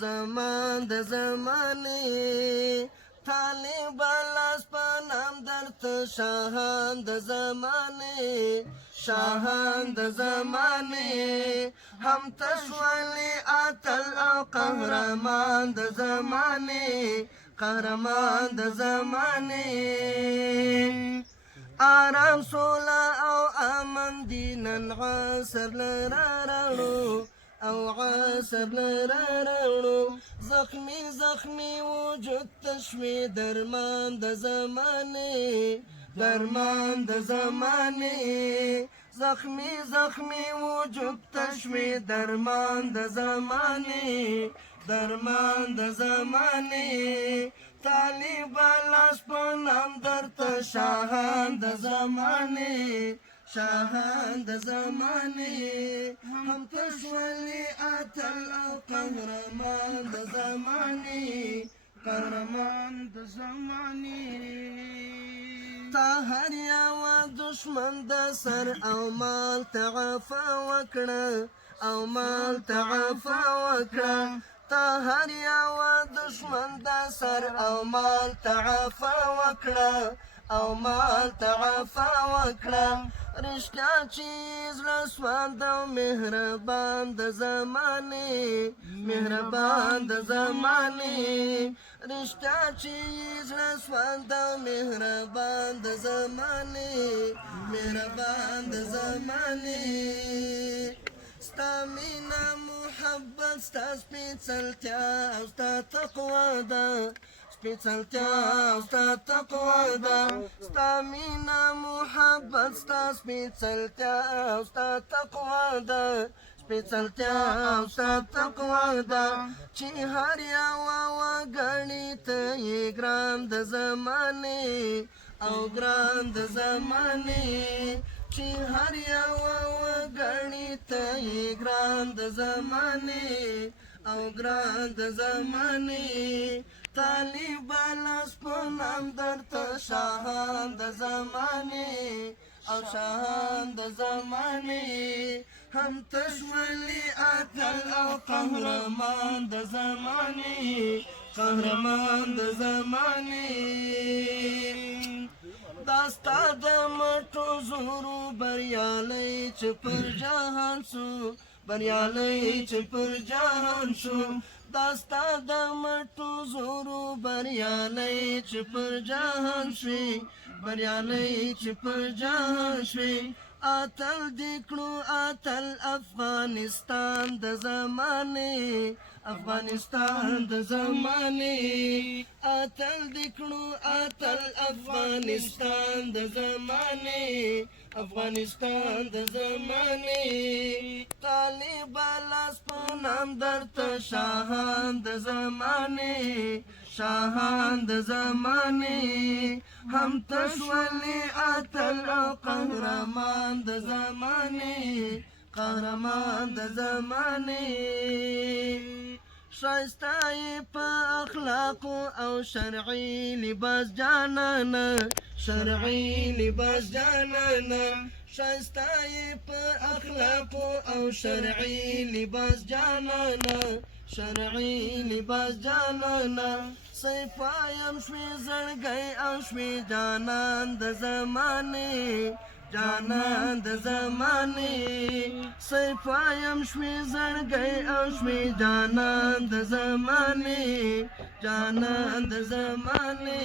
زمان د زمانه طالب لاس په نام درته شاهان د زمانه شاهان د زمانه هم تشولي اتل او قهرمان د زمانه قهرمان د زمانه آرام سولا او امن دینن عصر لرارو او عصر لرارو زخمی زخمی وجود تشوی درمان د زمانه درمان د زمانه زخمی زخمی وجود تشوی درمان د زمانه درمان د زمانه طالب لاس په نام درته شاهان د زمانه شاهان د زمانه هم تشولي اتل او قهرمان د زمانه قهرمان د زمانه تا هر یو دشمن د سر او مال تعافا وکړه او مال تعافا وکړه تا هر یو دشمن د سر او مال تعافا وکړه او مال تعافا وکړه رشتیا چې زړه سوانده او مهربان د زمانه مهربان د زمانه رشتیا چې زړه سوانده او مهربان د زمانه مهربان د زمانه ستا مینا محبت ستا سپېڅلتیا او ستا تقوا ده سپېڅلتیا او ستا تقوا ده ستا مینا محبت ستا سپېڅلتیا او ستا تقوا ده سپېڅلتیا او ستا تقوا ده چې هر یوه وګڼي ته یې ګران د زمانې او ګران د زمانې چې هر یوه وګڼي ته یې ګران د زمانې او ګران د زمانې طالب لاس په نام درته شاهان د زمانې او شاهان د زمانې هم تشولي اتل او قهرمان د زمانې قهرمان د زمانې داستا د مټو زورو بریالی چې پر جهان سو بریالی چې پر جهان شو داستا د مټو زورو بریالی چې پر جهان شوي بریالی چې پر جهان شوي اتل دکړو اتل افغانستان د زمانه افغانستان د زمانه اتل دکړو اتل افغانستان د زمانه افغانستان د زمانه طالب لاس په نام درته شاهان د زمانه شاهان د زمانه هم تشولي اتل او قهرمان د زمانه قهرمان د زمانه شایسته په اخلاقو او شرعي لباس جانانه شرعي لباس جانانه شایسته په اخلاقو او شرعي لباس جانانه شرعي لباس جانانه صیفایم شوي زړګی او شوي جانان د زمانه جانان د زمانه صیفایم شوي زړګی او شوي جانان د زمانه جانان د زمانه